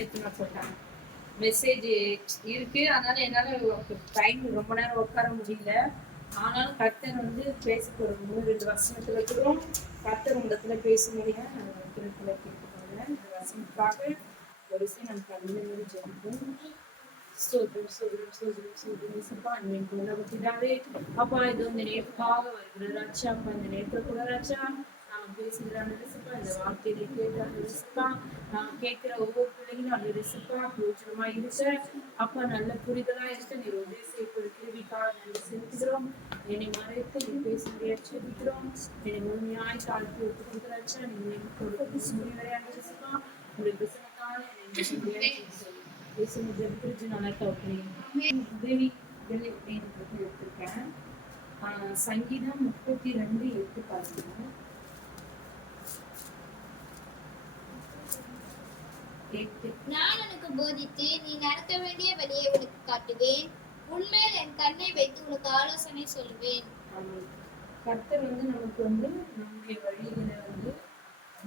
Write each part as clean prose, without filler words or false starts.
எடுத்துன்னு வர சொல்லிட்டாங்க. மெசேஜ் இருக்கு, அதனால என்னால டைம் ரொம்ப நேரம் உட்கார முடியல. ஆனாலும் கர்த்தர் வந்து பேச ஒரு 3-2 வசனத்துல கூட கர்த்தர் உலகத்துல பேச முடியும். கேட்டுக்கோங்க. இந்த வசனத்துக்காக ஒரு விஷயம் நம்ம கல்வி ஜெயிப்போம். அப்பா இது வந்து நேர்க்காக வருகிற ராஜா, அப்பா இந்த நேரத்துல கூட ராஜா நாங்க பேசுகிறாங்க இந்த வார்த்தையை கேட்டாங்க நாங்க கேட்கிற ஒவ்வொரு பிள்ளைங்களும் அந்த ரிசப்பா பிரோஜனமா இருக்க அப்பா நல்ல புரிதலா இருக்க நீ உதவி செய்ய கிருவிக்காக நல்ல செலுத்துகிறோம். என்னை மறைத்து நீ பேச முடியாச்சிருக்கிறோம். என்னை முழுமையாய் தாழ்த்தி ஒத்து கொடுக்குறாச்சா நீ கொடுத்து சொல்லி விளையாண்டு ரிசப்பா உங்களுடைய பிரசனத்தால் என்னை உதவி எடுத்திருக்கேன். சங்கீதம் 32:8 பாருங்க. நான் உனக்கு போதித்து நீ நடக்க வேண்டிய வழியை உனக்கு காட்டுவேன். உன்மேல் என் கண்ணை வைத்து உனக்கு ஆலோசனை சொல்லுவேன். கர்த்தர் வந்து நமக்கு வந்து நம்முடைய வழிகளை வந்து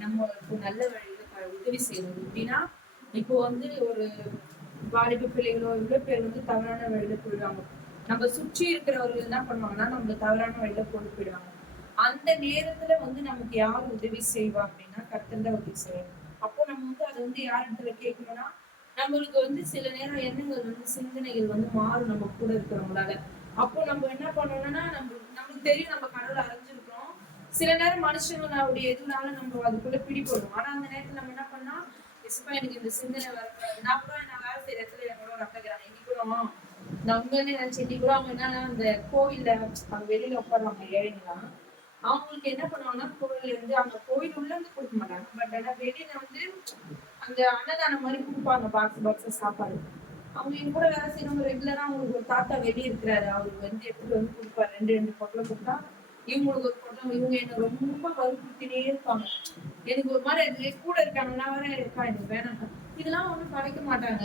நம்மளுக்கு நல்ல வழியில உதவி செய்யணும். எப்படின்னா இப்போ வந்து ஒரு வாலிப பிள்ளைகளோ இவ்வளவு பேர் வந்து தவறான வழியில போயிடுவாங்க. நம்ம சுற்றி இருக்கிறவர்கள் என்ன பண்ணுவாங்கன்னா நம்ம தவறான வழியில கொண்டு போயிடுவாங்க. அந்த நேரத்துல வந்து நமக்கு யார் உதவி செய்வா அப்படின்னா கர்த்தர் தான் உதவி செய்வாங்க. அப்போ நம்ம வந்து அதை வந்து யார் இடத்துல கேட்கணும்னா நம்மளுக்கு வந்து சில நேரம் எண்ணங்கள் வந்து சிந்தனைகள் வந்து மாறும் நம்ம கூட இருக்கிறவங்களால. அப்போ நம்ம என்ன பண்ணணும்னா நமக்கு தெரியும் நம்ம கடவுளை அறிஞ்சிருக்கிறோம். சில நேரம் மனுஷங்களுடைய எதுனால நம்ம அதுக்குள்ள பிடிப்படும். ஆனா அந்த நேரத்துல நம்ம என்ன பண்ணா எனக்கு இந்த சிந்தனை வரக்கூடாது. நான் கூட நான் வேலை செய்யற இடத்துல என்னோட ஒரு அக்கா இன்னைக்கு கூட நான் உண்மையிலே நினைச்சேன். இன்னைக்கு கூட அவங்க என்னன்னா அந்த கோவில்ல அவங்க வெளியில உட்காருவாங்க ஏழைங்களாம். அவங்களுக்கு என்ன பண்ணுவாங்கன்னா கோவில் இருந்து அவங்க கோவில் உள்ள இருந்து கொடுக்க மாட்டாங்க. பட் ஆனா வெளியில வந்து அந்த அன்னதானம் மாதிரி கொடுப்பாங்க பாக்ஸ் சாப்பாடு. அவங்க எங்க கூட வேலை செய்யறவங்க ரெகுலரா அவங்களுக்கு ஒரு தாத்தா வெளியே இருக்கிறாரு. அவருக்கு வந்து எடுத்துட்டு வந்து கொடுப்பாரு. 2 பொட்டலம் கொடுத்தா இவங்களுக்கு ஒரு பொட்டலம். இவங்க என்ன ரொம்ப வற்புறுத்தினே இருப்பாங்க. எனக்கு ஒரு மாதிரி கூட இருக்காங்கன்னா வேற இருக்கா எனக்கு வேணாம். இதெல்லாம் ஒண்ணும் படைக்க மாட்டாங்க.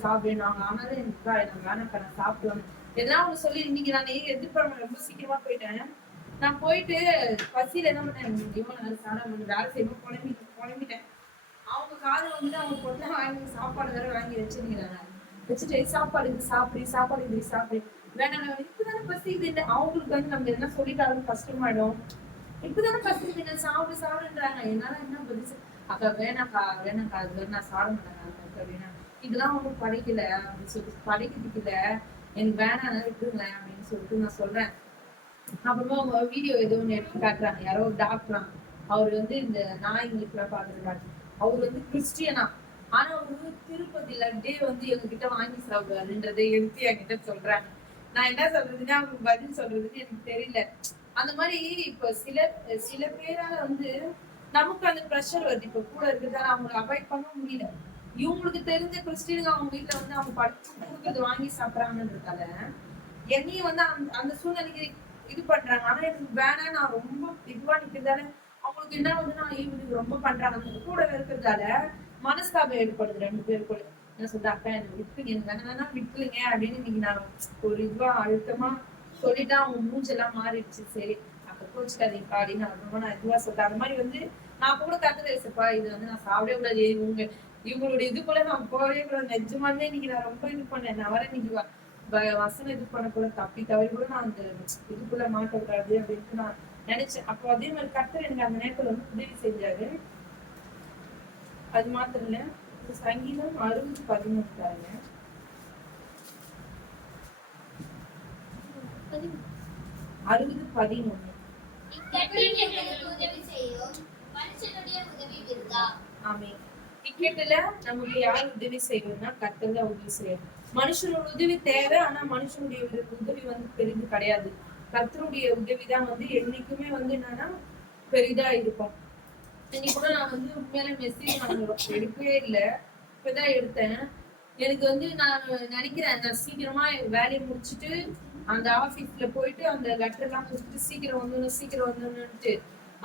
சாப்பிடு நாங்க ஆனாலும் எனக்கு வேணாக்கா நான் சாப்பிடுவேன். எதனா ஒண்ணு சொல்லி இன்னைக்கு நான் எதிர்பார்க்க ரொம்ப சீக்கிரமா போயிட்டேன். நான் போயிட்டு பசியில என்ன பண்ணேன் வேலை செய்யணும் புலம்பிட்டேன். அவங்க காதுல வந்து அவங்க பொண்ணு வாங்கி சாப்பாடு வேற வாங்கி வச்சிருக்கிறாங்க. வச்சுட்டு சாப்பாடு இது சாப்பிடு வேணாம் இப்பதானே பசிக்குது இல்லை. அவங்களுக்கு வந்து நம்ம என்ன சொல்லிட்டாலும் கஷ்டமாயிடும். இப்பதானே பசிக்குது சாப்பிடுன்றாங்க. என்னால என்ன பதில் அக்கா வேணாக்கா அது வேற நான் சாப்பிட மாட்டேன் அப்படின்னா இதெல்லாம் ஒன்றும் படைக்கல அப்படின்னு சொல்லிட்டு படைக்கிறதுக்கு இல்ல எனக்கு வேணாம் விட்டுருங்க அப்படின்னு சொல்லிட்டு நான் சொல்றேன். அப்புறமா அவங்க வீடியோ ஏதோ ஒண்ணு எடுத்து காட்டுறாங்க. யாரோ ஒரு டாக்டரா அவர் வந்து இந்த நாய்ங்களுக்கு எல்லாம் பாத்துருக்காரு. அவர் வந்து கிறிஸ்டியனா. ஆனா அவரு திருப்பதி லட்டே வந்து எங்க கிட்ட வாங்கி சாப்பிடுவாருன்றதை எடுத்து என்கிட்ட சொல்றாங்க. நான் என்ன சொல்றதுன்னா அவங்களுக்கு பதில் சொல்றதுன்னு எனக்கு தெரியல. அந்த மாதிரி இப்ப சில பேரால வந்து நமக்கு அந்த ப்ரெஷர் வருது. இப்ப கூட இருக்கிறதால அவங்களை அவாய்ட் பண்ண முடியல. இவங்களுக்கு தெரிஞ்ச கிறிஸ்டியனுங்க அவங்க வீட்டுல வந்து அவங்க படிச்சு கொடுக்கறது வாங்கி சாப்பிடறாங்கன்றதால என்னையும் வந்து அந்த சூழ்நிலைக்கு இது பண்றாங்க. ஆனா எனக்கு வேணாம் நான் ரொம்ப இதுவா நிக்கிறதால அவங்களுக்கு என்ன வந்து நான் இவங்களுக்கு ரொம்ப பண்றாங்க. கூட இருக்கிறதால மனஸ்தாபம் ஏற்படுது 2 பேருக்குள்ள. என்ன சொல்ற அக்கா எனக்கு விட்டுருங்க வேணா விட்டுருங்க அப்படின்னு இன்னைக்கு நான் ஒரு இதுவா அழுத்தமா சொல்லிட்டா அவங்க மூஞ்செல்லாம் மாறிடுச்சு. சரி அக்கா கோச்சுக்காதீங்கப்பா அப்படின்னு அப்புறமா நான் இதுவா சொல்லிட்டேன். அந்த மாதிரி வந்து நான் கூட கத்துறேன்ப்பா இது வந்து நான் சாப்பிடவே கூடாது. இவங்களுடைய இதுக்குள்ள நான் போகவே கூடாது. நிஜமாவே இன்னைக்கு நான் ரொம்ப இது பண்ணேன். நான் வர இன்னைக்கு வசனம் இது பண்ண கூட தப்பி தவறி கூட நான் அந்த இதுக்குள்ள மாட்டக்கூடாது அப்படின்ட்டு நான் நினைச்சேன். அப்போ அதே மாதிரி கர்த்தர் எனக்கு அந்த நேரத்துல வந்து உதவி செஞ்சாரு. அது மாத்திரம் இல்ல சங்கீதம் 60:11 பாருங்க. 60:11 டிக்கெட்ல நமக்கு யார் உதவி செய்யணும்னா கர்த்தர் தான் உதவி செய்யணும். மனுஷனோட உதவி தேவை. ஆனா மனுஷனுடைய உதவி வந்து பெரிது கிடையாது. கர்த்தருடைய உதவிதான் வந்து என்னைக்குமே வந்து என்னன்னா பெரிதா இருக்கும். இன்னைக்கு கூட நான் வந்து உண்மையில மெசேஜ் நான் எடுக்கவே இல்லை. இப்பதான் எடுத்தேன். எனக்கு வந்து நான் நினைக்கிறேன் நான் சீக்கிரமா வேலையை முடிச்சுட்டு அந்த ஆபீஸ்ல போயிட்டு அந்த லெட்டர் எல்லாம் கொடுத்துட்டு சீக்கிரம் வந்துன்னுட்டு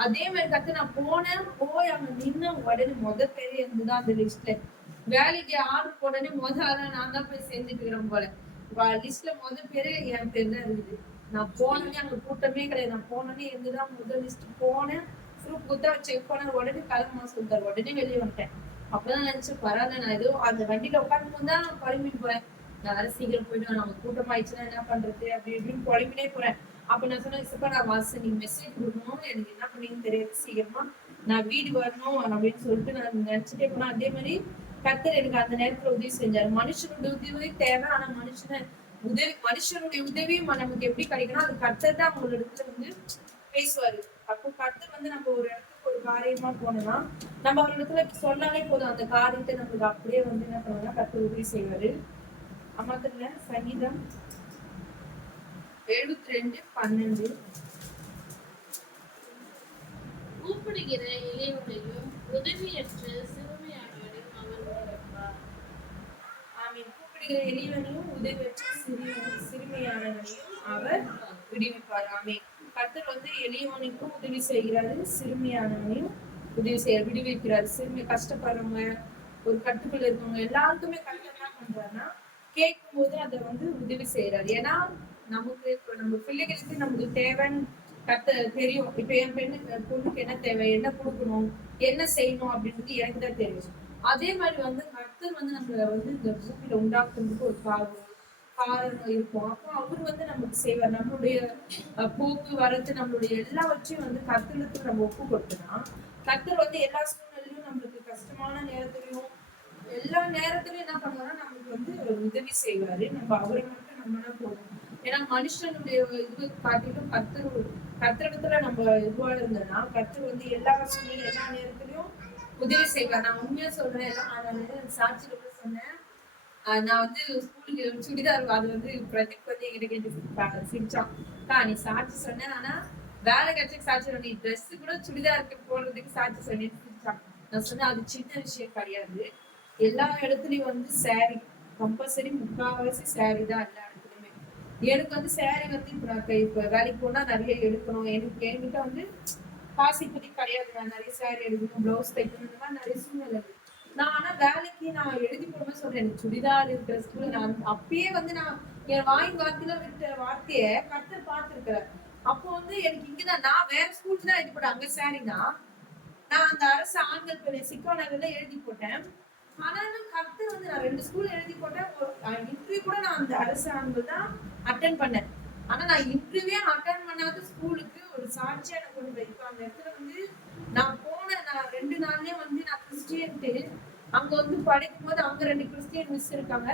அதே மாதிரி கத்து நான் போய் அங்க நின்று உடனே பேரே இருந்துதான் அந்த லிஸ்ட்ல. வேலைக்கு ஆர்டர் உடனே நான் தான் போய் சேர்ந்துட்டு இருக்கிறேன் போல. லிஸ்ட்ல பேரே என் பேர் தான் இருக்குது. நான் போனோடனே அங்க கூட்டமே கிடையாது. நான் போனோடனே இருந்துதான் லிஸ்ட் போனேன். ப்ரூஃப் கொடுத்தா செக் பண்ண உடனே கிளம்புமா சொல்லிட்டாரு. உடனே வெளியே வந்துட்டேன். அப்பதான் நினைச்சேன் பரவாயில்ல, நான் ஏதோ அந்த வண்டியில உட்காந்து போது தான் குழம்பிட்டு போறேன். நான் வேற சீக்கிரம் போயிடுவேன், நம்ம கூட்டம் ஆயிடுச்சுன்னா என்ன பண்றது அப்படி இப்படின்னு குழம்பினே போறேன். அப்ப நான் சொன்னேன், சிப்பா நான் வாசல் நீங்க மெசேஜ் கொடுக்கணும், எனக்கு என்ன பண்ணீங்கன்னு தெரியாது, சீக்கிரமா நான் வீடு வரணும் அப்படின்னு சொல்லிட்டு நான் நினைச்சிட்டே போனேன். அதே மாதிரி கர்த்தர் எனக்கு அந்த நேரத்துல உதவி செஞ்சாரு. மனுஷனுடைய உதவி தேவை, ஆனா மனுஷனுடைய உதவி நமக்கு எப்படி கிடைக்கணும், அது கர்த்தர் தான் அவங்களோட இடத்துல வந்து பேசுவாரு. அப்போ கர்த்தர் வந்து நம்ம ஒரு இடத்துக்கு ஒரு காரியமா போனோம்னா நம்ம ஒரு இடத்துல சொன்னாலே போதும், அந்த காரியத்தை நம்மளுக்கு அப்படியே வந்து என்ன பண்ணுவாங்க, கர்த்தர் உதவி செய்வாரு. அம்மாத்துல சங்கீதம் 72:12. கூப்பிடுகிற எளியவனையும் உதவியற்ற சிறுமையானவனையும் அவர் விடுவிப்பார். ஆமீன். கூப்பிடுகிற எளியவனையும் உதவியற்ற சிறுமையானவனையும் அவர் விடுவிப்பார். ஆமீன். கர்த்தர் வந்து எளியவனுக்கும் உதவி செய்கிறாரு, சிறுமையானவனையும் விடுவிக்கிறாரு. சிறுமை கஷ்டப்படுறவங்க, ஒரு கட்டுக்குள்ள இருக்கவங்க எல்லாருக்குமே கர்த்தர் என்ன பண்றாருன்னா கேட்கும் போது அதை வந்து உதவி செய்யறாரு. ஏன்னா நமக்கு இப்ப நம்ம பிள்ளைகளுக்கு நமக்கு தேவைன்னு தெரியும். இப்ப என் பொண்ணுக்கு என்ன தேவை, என்ன கொடுக்கணும், என்ன செய்யணும் அப்படின்றது எனக்கு தான் தெரியும். அதே மாதிரி வந்து கர்த்தர் வந்து நம்மள வந்து இந்த பூமியில உண்டாக்குறதுக்கு ஒரு காரணம் இருக்கும். அப்போ அவர் வந்து நமக்கு செய்வார். நம்மளுடைய போக்கு வரத்து நம்மளுடைய எல்லாவற்றையும் வந்து கர்த்தருக்கு நம்ம ஒப்பு கொடுத்தோம்னா கர்த்தர் வந்து எல்லா சூழ்நிலையும் நம்மளுக்கு கஷ்டமான நேரத்திலையும் எல்லா நேரத்திலயும் என்ன பண்ணுவாருன்னா நமக்கு வந்து உதவி செய்வாரு. நம்ம அவரை மட்டும் நம்பினா போதும். ஏன்னா மனுஷனுடைய இது காட்டிலும் கர்த்தரிடத்துல நம்ம இதுவா இருந்தோம்னா கர்த்தர் வந்து எல்லா சூழ்நிலையும் எல்லா நேரத்திலயும் உதவி செய்வார். நான் உண்மையா சொல்றேன், சாட்சியில கூட சொன்னேன். நான் வந்து ஸ்கூலுக்கு சுடிதார், அது வந்து பிரதீப் வந்து என்கிட்ட கேட்டு சிரிச்சான், நீ சாட்சி சொன்னேன், ஆனா வேலை கிடைச்ச சாட்சி நீ ட்ரெஸ் கூட சுடிதாருக்கு போடுறதுக்கு சாட்சி சொன்னேன்னு சிரிச்சான். நான் சொன்னேன், அது சின்ன விஷயம் கிடையாது. எல்லா இடத்துலயும் வந்து சாரி கம்பல்சரி, முக்கால்வாசி சாரி தான் எல்லா இடத்துலயுமே. எனக்கு வந்து சாரி வந்து இப்ப வேலைக்கு போனா நிறைய எடுக்கணும், என்கிட்ட வந்து காசு இப்படி கிடையாது, நான் நிறைய சாரி எடுக்கணும், பிளவுஸ் தைக்கணும், இந்த மாதிரி நிறைய சூழ்நிலை. நான் ஆனா வேலைக்கு நான் எழுதி போடும்போது சொல்றேன், எனக்கு சுடிதார் இருக்கிற ஸ்கூல் நான் அப்பயே வந்து நான் என் வார்த்தையில விட்ட வார்த்தைய கர்த்தர் பார்த்திருக்கிறேன். அப்போ வந்து எனக்கு இங்கதான் நான் வேற ஸ்கூலுக்கு தான் எழுதி போட்டேன். அங்க சாரினா நான் அந்த அரசு ஆண்கள் பள்ளி சிக்கா நகர்ல எழுதி போட்டேன். ஆனாலும் கர்த்தர் வந்து நான் 2 ஸ்கூல் எழுதி போட்டேன். ஒரு இன்டர்வியூ கூட நான் அந்த அரசு ஆண்கள் தான் அட்டன் பண்ணேன். ஆனா நான் இன்டர்வியூ அட்டன் பண்ணாத ஸ்கூலுக்கு ஒரு சாட்சியா எனக்கு கொண்டு போயிருக்கேன். அந்த இடத்துல வந்து நான் 2 நாள்லயே வந்து நான் கிறிஸ்டியன்ட்டு அங்க வந்து படிக்கும் போது அங்க 2 கிறிஸ்டியன் மிஸ் இருக்காங்க.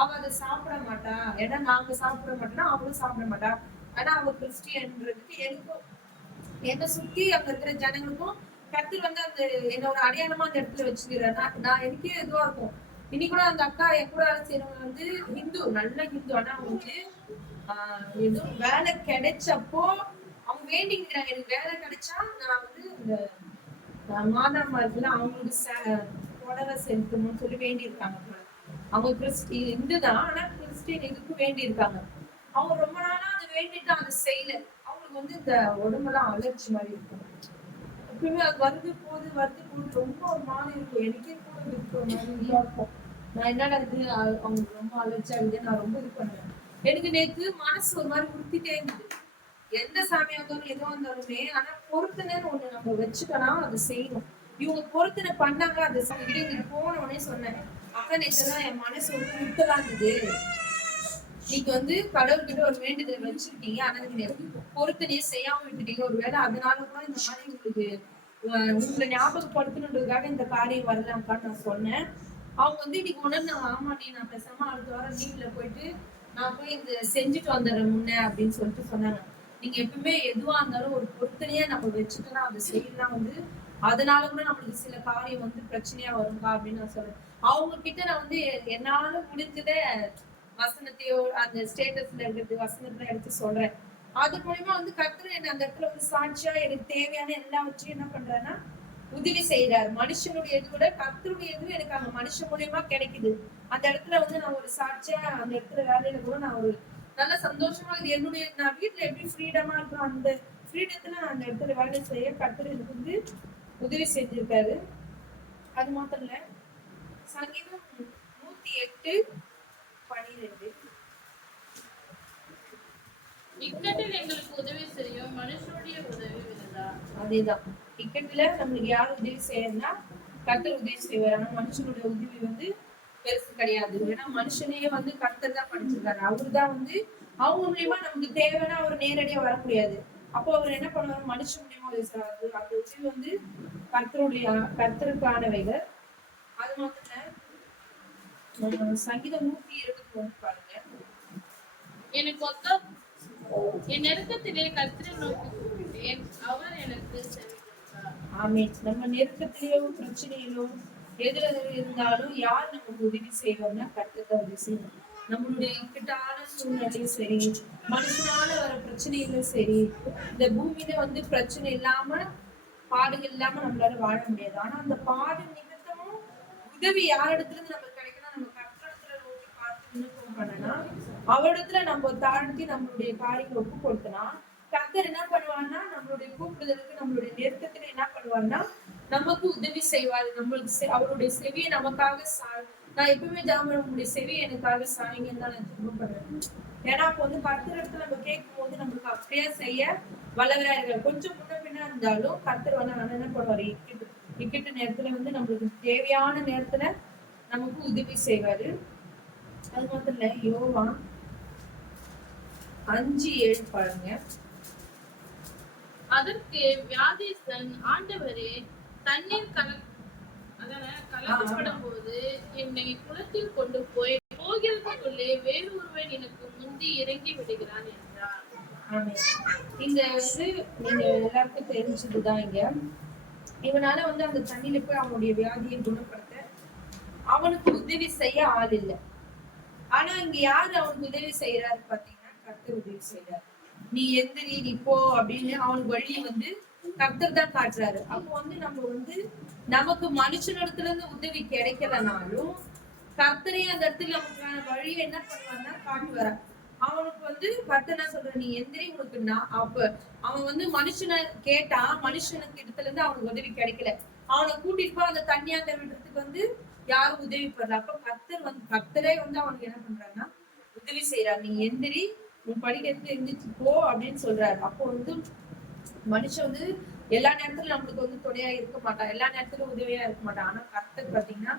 அவ அதை சாப்பிட மாட்டா, ஏன்னா நாங்க சாப்பிட மாட்டோம்னா அவளும் சாப்பிட மாட்டா, ஆனா அவ கிறிஸ்டியன்றதுக்கு எனக்கும் என்னை சுத்தி அங்க இருக்கிற ஜனங்களுக்கும் கர்த்தர் வந்து அந்த என்னோட அடையாளமா அந்த இடத்துல வச்சுக்கிறாரு. நான் எனக்கே இதுவா இருக்கும். இன்னைக்கு கூட அந்த அக்கா என் கூட வேலை செய்யறவங்க வந்து ஹிந்து, நல்ல ஹிந்து. ஆனா வந்து ஏதோ வேலை கிடைச்சப்போ அவங்க வேண்டிக்கிறாங்க, எனக்கு வேலை கிடைச்சா நான் வந்து இந்த மாதாமா இருக்குல்ல அவங்களுக்கு புடவை செலுத்தணும்னு சொல்லி வேண்டியிருக்காங்க. அவங்க இந்து தான், ஆனா கிறிஸ்டின் இதுக்கு வேண்டி இருக்காங்க. அவங்க ரொம்ப நாளா அதை வேண்டிட்டு அதை செய்யல. அவங்களுக்கு வந்து இந்த உடம்பெல்லாம் அலர்ஜி மாதிரி இருக்கும். எப்பயுமே அது வருது போது ரொம்ப ஒரு மாதிரி இருக்கும். எனக்கே கூட இருக்கிற மாதிரி இதா இருக்கும். நான் என்னடா இது அவங்களுக்கு ரொம்ப அலர்ஜி ஆகுது, நான் ரொம்ப இது பண்ணுவேன். எனக்கு நேத்து மனசு ஒரு மாதிரி உறுத்திட்டே இருந்தது. எந்த சாமியா இருந்தாலும் எதுவா இருந்தாலுமே, ஆனா பொருத்தனைன்னு ஒண்ணு நம்ம வச்சுட்டோம்னா அது செய்யணும். இவங்க பொருத்தனை பண்ணாங்க, அது இடையில போன உடனே சொன்னேன், அக்கா நேற்றுதான் என் மனசு வந்து உறுத்தலா இருந்தது. நீங்க வந்து கடவுள்கிட்ட ஒரு வேண்டுதலை வச்சிருக்கீங்க, ஆனா நீங்க பொருத்தனையே செய்யாம விட்டுட்டீங்க. ஒருவேளை அதனால கூட இந்த மாதிரி உங்களுக்கு உங்களை ஞாபகப்படுத்தணுன்றதுக்காக இந்த காரியம் வரலாம்க்கான்னு நான் சொன்னேன். அவங்க வந்து இன்னைக்கு உணர்ந்தாங்க, ஆமாடி நான் பேசாம அடுத்த வாரம் லீவ்ல போயிட்டு நான் போய் இந்த செஞ்சுட்டு வந்துடுறேன் முன்ன அப்படின்னு சொல்லிட்டு சொன்னாங்க. நீங்க எப்பவுமே எதுவா இருந்தாலும் ஒரு பொருத்தனையா நம்ம வச்சுட்டோம்னா அதை செய்யலாம் வந்து அதனால கூட நம்மளுக்கு சில காரியம் வந்து பிரச்சனையா வரும்பா அப்படின்னு நான் சொல்றேன். அவங்க கிட்ட நான் வந்து என்னால முடிஞ்சத வசனத்தையோ அந்த ஸ்டேட்டஸ்ல இருக்கிறது வசனத்துல எடுத்து சொல்றேன். அது மூலமா வந்து கர்த்தர் என்ன அந்த இடத்துல ஒரு சாட்சியா எனக்கு தேவையான எல்லாவற்றையும் என்ன பண்றாருன்னா உதவி செய்யறாரு. மனுஷனுடைய இது விட கர்த்தருடைய இது எனக்கு அங்க மனுஷன் மூலியமா கிடைக்குது. அந்த இடத்துல வந்து நான் ஒரு சாட்சியா அந்த இடத்துல வேலையில கூட நான் ஒரு நல்ல சந்தோஷமா இது என்னுடைய நான் வீட்டுல எப்படி ஃப்ரீடமா இருக்கும் அந்த ஃப்ரீடத்துல நான் அந்த இடத்துல வேலை செய்ய கர்த்தர் எனக்கு வந்து உதவி செஞ்சிருக்காரு. அது மாத்திரம் இல்ல, சங்கீதம் 108:12. இக்கட்டில் எங்களுக்கு உதவி செய்யும் மனுஷனுடைய உதவி விருதா. அதேதான், இக்கட்டுல நம்மளுக்கு யார் உதவி செய்யறதுன்னா கர்த்தர் உதவி செய்வார். ஆனா மனுஷனுடைய உதவி வந்து பெருசு கிடையாது. ஏன்னா மனுஷனையே வந்து கர்த்தர் தான் படைச்சிருக்காரு. அவரு தான் வந்து அவங்க மூலியமா நமக்கு தேவைன்னா அவர் நேரடியா வர முடியாது. அப்போ அவர் என்ன பண்ணுவாரு, மனுஷன் மூலியமா உதவி செய்வாரு. அந்த உதவி வந்து கர்த்தருக்கானவைகள். அது மாத்திரம் சங்கீதம் 121 பாருங்க. எனக்கு என் நெருக்கத்திலே கர்த்தரை நோக்கி கூப்பிட்டேன், அவர் எனக்கு செவி கொடுத்தார். ஆமென். நம்ம நெருக்கத்திலோ பிரச்சனையிலோ எதுல இருந்தாலும் யார் நமக்கு உதவி செய்வார்னா கர்த்தர் தான் உதவி செய்வார். நம்மளுடைய இக்கட்டான சூழ்நிலையும் சரி, மனுஷனால வர பிரச்சனைகளும் சரி, இந்த பூமியில வந்து பிரச்சனை இல்லாம பாடுகள் இல்லாம நம்மளால வாழ முடியாது. ஆனா அந்த பாடு நிமித்தமும் உதவி யாரிடத்துல இருந்து நமக்கு கிடைக்குன்னா நம்ம கர்த்தரிடத்துல நோக்கி பார்த்து விண்ணப்பம் பண்ணனா, அவரிடத்துல நம்ம தாழ்த்தி நம்மளுடைய காரியங்களை ஒப்பு கொடுத்தனா, கர்த்தர் என்ன பண்ணுவார்னா நம்மளுடைய கூப்பிடுதலுக்கு நம்மளுடைய நெருக்கத்துல என்ன பண்ணுவார்னா நமக்கு உதவி செய்வார். நம்மளுக்கு அவருடைய செவியை நமக்காக நான் எப்பவுமே ஜாமன் உங்களுடைய செவியை எனக்காக சாய்ங்கன்னு தான் நான் ஜெபம் பண்ணுவேன். ஏன்னா அப்போ வந்து கர்த்தர் இடத்துல நம்ம கேட்கும் போது நம்மளுக்கு அப்படியே செய்ய வல்லவரா இருக்காரு. கொஞ்சம் முன்ன பின்னா இருந்தாலும் கர்த்தர் வந்து நான் என்ன பண்ணுவாரு, இக்கட்டு நேரத்துல வந்து நம்மளுக்கு தேவையான நேரத்துல நமக்கு உதவி செய்வாரு. அது மாத்திரம் இல்ல, யோவான் 5:7 பாருங்க. அதற்கு வியாதிஸ்தன், ஆண்டவரே, தண்ணீர் கலக்கப்படும் போது என்னை குளத்தில் கொண்டு போகிறதுக்குள்ளே வேறு ஒருவன் எனக்கு முந்தி இறங்கி விடுகிறான் என்றார். இங்க வந்து நீங்க எல்லாருக்கும் தெரிஞ்சதுதான். இவனால வந்து அந்த தண்ணியில போய் அவனுடைய வியாதியை குணப்படுத்த அவனுக்கு உதவி செய்ய ஆள் இல்லை. ஆனா இங்க யாரு அவனுக்கு உதவி செய்யறாரு பாத்தீங்கன்னா கர்த்தர் உதவி செய்யறாரு. நீ எந்திரி, நீ போ அப்படின்னு அவனுக்கு வழி வந்து கர்த்தர் தான் காட்டுறாரு. அப்போ வந்து நம்ம வந்து நமக்கு மனுஷனிடத்துல இருந்து உதவி கிடைக்கலனாலும் கர்த்தரே அந்த இடத்துல நமக்கான வழியை என்ன பண்ணுவாருன்னா காட்டுவாரு. அவனுக்கு வந்து கர்த்தர் என்ன சொல்ற, நீ எந்திரி, உனக்கு நான் அப்ப அவன் வந்து மனுஷனை கேட்டா மனுஷனுக்கு இடத்துல இருந்து அவனுக்கு உதவி கிடைக்கல. அவனை கூட்டிட்டு போய் அந்த தண்ணியாந்த விடுறதுக்கு வந்து யாரும் உதவி பண்ணல. அப்ப கர்த்தரே வந்து அவனுக்கு என்ன பண்றாருன்னா உதவி செய்யறாரு. நீ எந்திரி, உன் படிக்கிறதுக்கு எந்திரிச்சு போ அப்படின்னு சொல்றாரு. அப்போ வந்து மனுஷன் வந்து எல்லா நேரத்திலும் நம்மளுக்கு வந்து துணையா இருக்க மாட்டான், எல்லா நேரத்திலும் உதவியா இருக்க மாட்டான். ஆனா கர்த்தர் பாத்தீங்கன்னா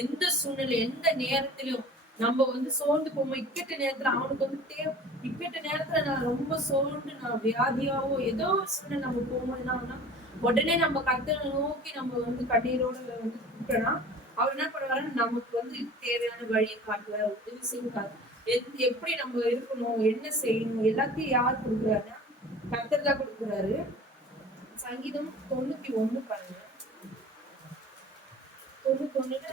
எந்த சூழ்நிலை எந்த நேரத்திலும் நம்ம வந்து சோர்ந்து போவோம். இக்கட்டு நேரத்துல அவனுக்கு வந்து இக்கட்டு நேரத்துல நான் ரொம்ப சோர்ந்து நான் வியாதியாவோ ஏதோ ஒரு சூழ்நிலை நம்ம போகும்போது என்ன உடனே நம்ம கர்த்தரை நோக்கி நம்ம வந்து கண்ணீரோட வந்து கூப்பிட்டோம்னா அவர் என்ன பண்ணுவாரு, நமக்கு வந்து தேவையான வழியை காட்டுவார், உதவி செய்வார். எப்படி நம்ம இருக்கணும், என்ன செய்யணும், எல்லாத்தையும் யார் கொடுக்குறாருன்னா கர்த்தர் தான் கொடுக்குறாரு. சங்கீதம் 91 பாருங்க. 91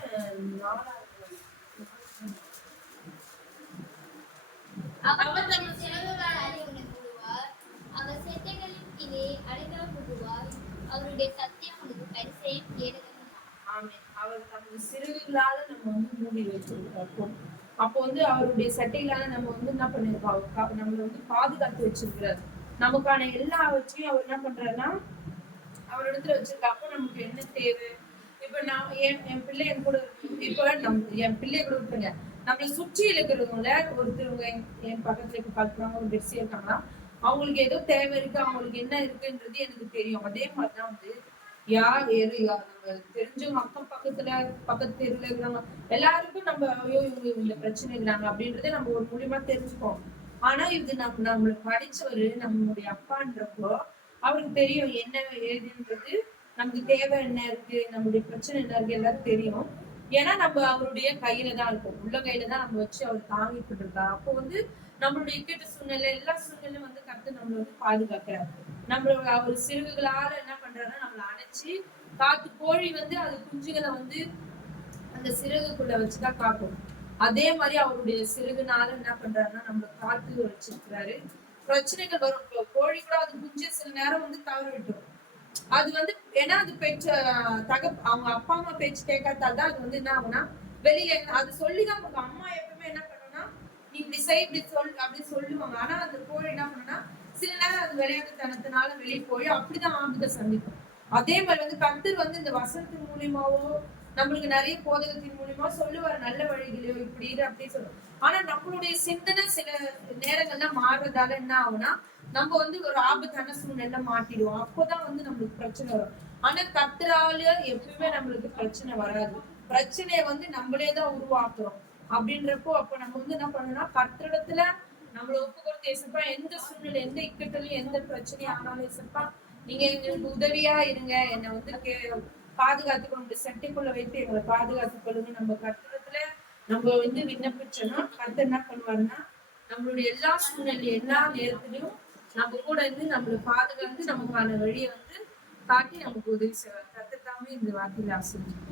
அவர் தம் சிறகுகளால் உன்னை மூடுவார், அவர் செட்டைகளின் கீழே அடைக்கலம் புகுவார், அவருடைய சத்தியம் உனக்கு பரிசையும் கேடகமும். ஆமென். அவர் தமது சிறகுகளால நம்ம வந்து மூடி வச்சிருக்கோம். அப்போ வந்து அவருடைய சட்டைகளால நம்ம வந்து என்ன பண்ணிருக்கோம், நம்மள வந்து பாதுகாத்து வச்சிருக்கிறார். நமக்கான எல்லாவற்றையும் அவர் என்ன பண்றாருன்னா அவரிடத்துல வச்சிருக்க. அப்போ நமக்கு என்ன தேவை, இப்ப நான் என் பிள்ளை என் கூட இப்ப என் பிள்ளைய கூட இருப்பீங்க, நம்மளை சுற்றி இருக்கிறவங்கள ஒருத்தவங்க என் பக்கத்துல இப்ப பாக்குறாங்க, ஒரு பெருசியா இருக்காங்கன்னா அவங்களுக்கு ஏதோ தேவை இருக்கு, அவங்களுக்கு என்ன இருக்குன்றது எனக்கு தெரியும். அதே மாதிரிதான் வந்து நம்ம தெரிஞ்சவங்க அக்கம் பக்கத்து தெருவுல இருக்கிறவங்க எல்லாருக்கும் நம்ம ஐயோ இவங்க இந்த பிரச்சனை இருக்கிறாங்க அப்படின்றத நம்ம ஒரு மூலியமா தெரிஞ்சுப்போம். ஆனா இது நம்மளை படிச்சவரு நம்மளுடைய அப்பான்றப்போ அவருக்கு தெரியும் என்ன ஏதுன்றது, நமக்கு தேவை என்ன இருக்கு, நம்மளுடைய பிரச்சனை என்ன இருக்கு எல்லாரும் தெரியும். ஏன்னா நம்ம அவருடைய கையில தான் இருக்கும், உள்ள கையில தான் நம்ம வச்சு அவர் தாங்கிட்டு இருக்கா. அப்போ வந்து நம்மளுடைய இக்கட்டு சூழ்நிலை எல்லா சூழ்நிலையும் வந்து கர்த்தர் நம்மள வந்து பாதுகாக்கிறார். நம்மளோட அவர் சிறகுகளால என்ன பண்றாருன்னா நம்மளை அணைச்சு காத்து. கோழி வந்து அது குஞ்சுகளை வந்து அந்த சிறகுக்குள்ள வச்சுதான் காக்கும். அதே மாதிரி அவருடைய சிறகுனால என்ன பண்றாருன்னா நம்மள காத்து வச்சிருக்கிறாரு. பிரச்சனைகள் வரும், கோழி கூட அது குஞ்சு சில நேரம் வந்து தவறு விட்டுரும். அது வந்து ஏன்னா அது பெற்ற அவங்க அப்பா அம்மா பேச்சு கேட்காதால்தான் அது வந்து என்ன ஆகும்னா வெளியில அது சொல்லிதான் கொடுக்கும். அம்மா எப்பவுமே என்ன பண்ணும்னா நீ இப்படி செய் இப்படி அப்படின்னு சொல்லுவாங்க. ஆனா அந்த கோழி என்ன பண்ணுன்னா சில நேரம் அது விளையாட்டுத்தனத்தினால வெளியே போய் அப்படிதான் ஆபத்தை சந்திக்கும். அதே மாதிரி வந்து கர்த்தர் வந்து இந்த வசனத்தின் மூலியமாவோ நம்மளுக்கு நிறைய போதகத்தின் மூலியமா சொல்லுவாரு, நல்ல வழிகளையோ இப்படி அப்படி சொல்லுவோம். ஆனா நம்மளுடைய சிந்தனை சில நேரங்கள்ல மாறுறதால என்ன ஆகும்னா நம்ம வந்து ஒரு ஆபத்தான சூழ்நிலை மாட்டிடுவோம். அப்போதான் வந்து நம்மளுக்கு பிரச்சனை வரும். ஆனா கர்த்தரால எப்பவுமே நம்மளுக்கு பிரச்சனை வராது. பிரச்சனையை வந்து நம்மளே தான் உருவாக்குறோம். அப்படின்றப்போ அப்ப நம்ம வந்து என்ன பண்ணணும்னா கர்த்தரிடத்துல நம்மள ஒப்பு கொடுத்து, ஏசப்பா எந்த சூழ்நிலை, எந்த இக்கட்டிலும், எந்த பிரச்சனை ஆனாலும் ஏசப்பா நீங்க எங்களுக்கு உதவியா இருங்க, என்னை வந்து பாதுகாத்துக்கொண்டு சட்டைக்குள்ள வைத்து எங்களை பாதுகாத்துக் கொள்ளுங்க. நம்ம கர்த்தரிடத்துல நம்ம வந்து விண்ணப்பிச்சோம்னா கர்த்தர் என்ன பண்ணுவாருன்னா நம்மளுடைய எல்லா சூழ்நிலை எல்லா நேரத்திலையும் நம்ம கூட இருந்து நம்மளை பாதுகாத்து நமக்கான வழியை வந்து காட்டி நமக்கு உதவி செய்வார். கர்த்தர் தாமே இந்த வார்த்தையில ஆசீர்வதிப்பார்.